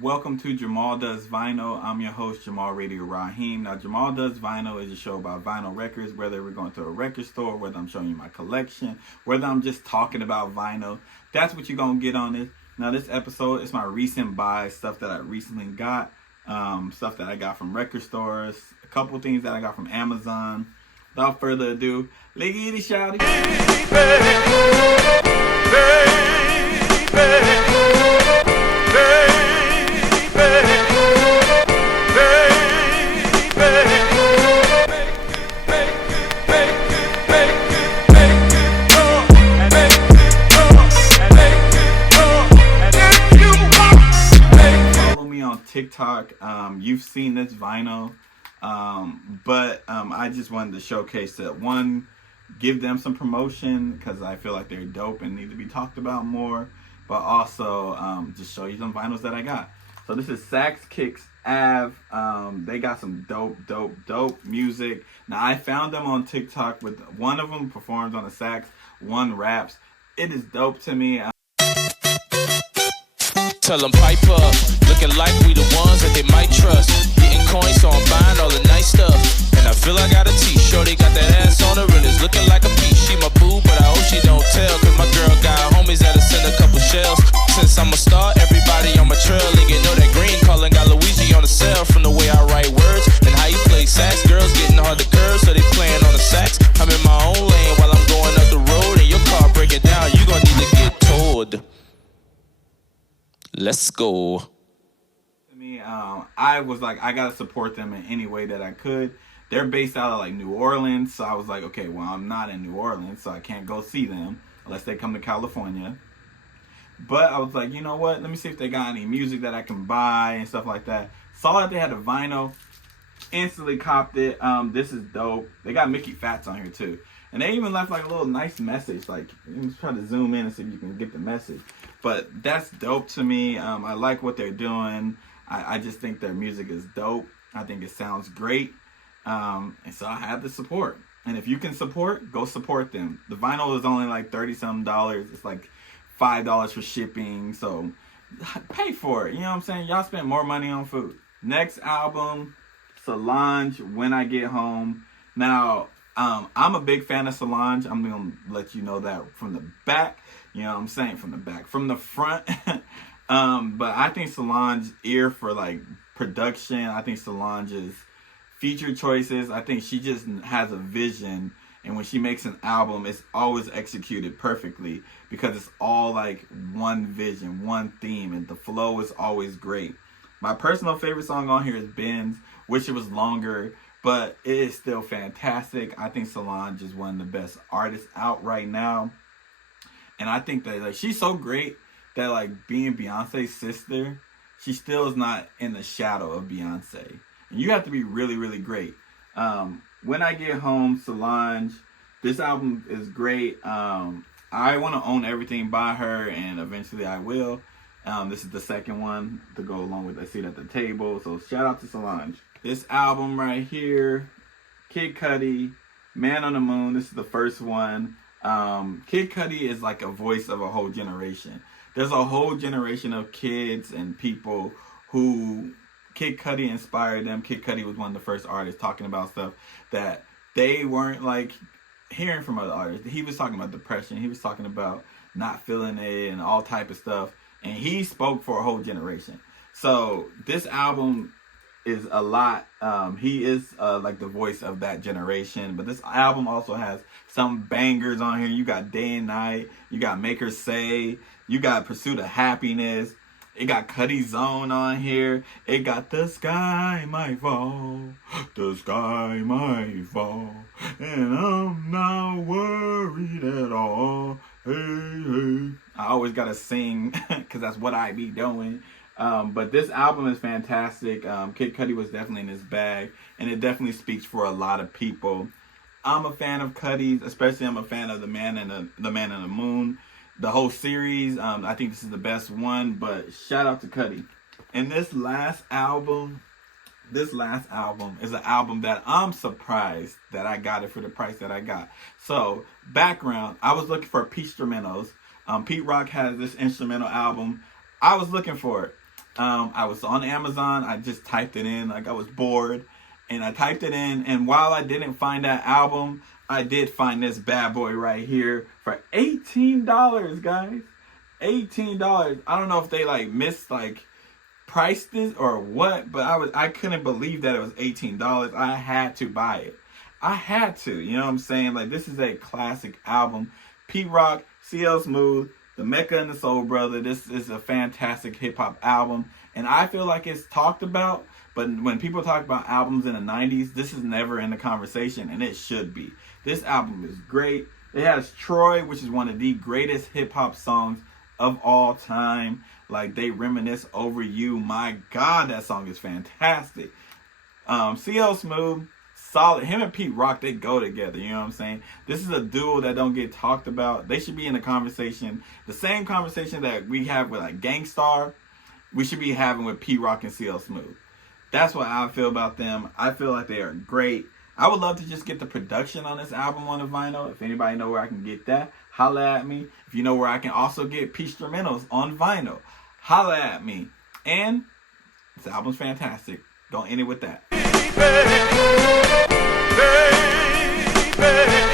Welcome to Jamal Does Vinyl. I'm your host, Jamal Radio Raheem. Now, Jamal Does Vinyl is a show about vinyl records, whether we're going to a record store, whether I'm showing you my collection, whether I'm just talking about vinyl. That's what you're going to get on this. Now, this episode is my recent buys, stuff that I recently got, stuff that I got from record stores, a couple things that I got from Amazon. Without further ado, Liggy Shouty. Follow me on TikTok. You've seen this vinyl. But I just wanted to showcase that, one, give them some promotion because I feel like they're dope and need to be talked about more, but also just show you some vinyls that I got. So this is Sax Kicks Ave. They got some dope music. Now, I found them on TikTok with one of them performs on the sax, one raps. It is dope to me. Tell them pipe up, looking like we the ones that they might trust. Getting coins, so I'm buying all the nice stuff. And I feel I got a T-shirt, they got that ass on her and it's looking like a piece. She my boo, but I hope she don't tell, cause my girl got homies that'll send a couple shells. Since I'm a star, everybody on my trail, and you know that green calling got Luigi on the cell. From the way I write words and how you play sax, girls getting hard to curve, so they playing on the sax. I'm in my own lane while I'm going up the road, and your car breaking down, you gon' need to get towed. Let's go. I was like, I gotta support them in any way that I could. They're based out of like New Orleans, so I was like, okay, well, I'm not in New Orleans, so I can't go see them unless they come to California. But I was like, you know what? Let me see if they got any music that I can buy and stuff like that. Saw that they had a vinyl, instantly copped it. This is dope. They got Mickey Fats on here too, and they even left like a little nice message. Like, let's try to zoom in and see if you can get the message. But that's dope to me. I like what they're doing. I just think their music is dope. I think it sounds great. And so I have to support. And if you can support, go support them. The vinyl is only like $30-something. It's like $5 for shipping. So pay for it. You know what I'm saying? Y'all spend more money on food. Next album, Solange, When I Get Home. Now, I'm a big fan of Solange. I'm going to let you know that from the back. You know what I'm saying? From the back. From the front. But I think Solange's ear for like production, I think Solange's feature choices, I think she just has a vision, and when she makes an album, it's always executed perfectly because it's all like one vision, one theme, and the flow is always great. My personal favorite song on here is Benz. Wish it was longer, but it is still fantastic. I think Solange is one of the best artists out right now, and I think that like she's so great that like being Beyonce's sister, she still is not in the shadow of Beyonce. And you have to be really, really great. When I Get Home, Solange, this album is great. I want to own everything by her, and eventually I will. This is the second one to go along with I See It at the Table. So shout out to Solange. This album right here, Kid Cudi, Man on the Moon. This is the first one. Kid Cudi is like a voice of a whole generation. There's a whole generation of kids and people who Kid Cudi inspired them. Kid Cudi was one of the first artists talking about stuff that they weren't like hearing from other artists. He was talking about depression. He was talking about not feeling it and all type of stuff. And he spoke for a whole generation. So this album is a lot. He is like the voice of that generation. But this album also has some bangers on here. You got Day and Night. You got Make Her Say. You got Pursuit of Happiness. It got Cudi Zone on here. It got The Sky Might Fall. The Sky Might Fall. And I'm not worried at all. Hey, hey. I always got to sing because that's what I be doing. But this album is fantastic. Kid Cudi was definitely in his bag. And it definitely speaks for a lot of people. I'm a fan of Cudi's. Especially I'm a fan of The Man and the Moon. The whole series, I think this is the best one, but shout out to Cudi. And this last album is an album that I'm surprised that I got it for the price that I got. So, background, I was looking for Pete instrumentals. Pete Rock has this instrumental album. I was looking for it. I was on Amazon. I just typed it in, like I was bored, and I typed it in. And while I didn't find that album, I did find this bad boy right here for $18, guys. $18. I don't know if they like missed like priced this or what, but I couldn't believe that it was $18. I had to buy it. I had to, you know what I'm saying? Like, this is a classic album. Pete Rock, CL Smooth, The Mecca and the Soul Brother. This is a fantastic hip-hop album. And I feel like it's talked about, but when people talk about albums in the 90s, this is never in the conversation, and it should be. This album is great. It has Troy, which is one of the greatest hip-hop songs of all time. Like, they reminisce over you. My God, that song is fantastic. CL Smooth, solid. Him and Pete Rock, they go together. You know what I'm saying? This is a duo that don't get talked about. They should be in the conversation. The same conversation that we have with like Gangstar, we should be having with Pete Rock and CL Smooth. That's what I feel about them. I feel like they are great. I would love to just get the production on this album on the vinyl. If anybody know where I can get that, holla at me. If you know where I can also get Peach Instrumentals on vinyl, holla at me. And this album's fantastic. Don't end it with that. Baby.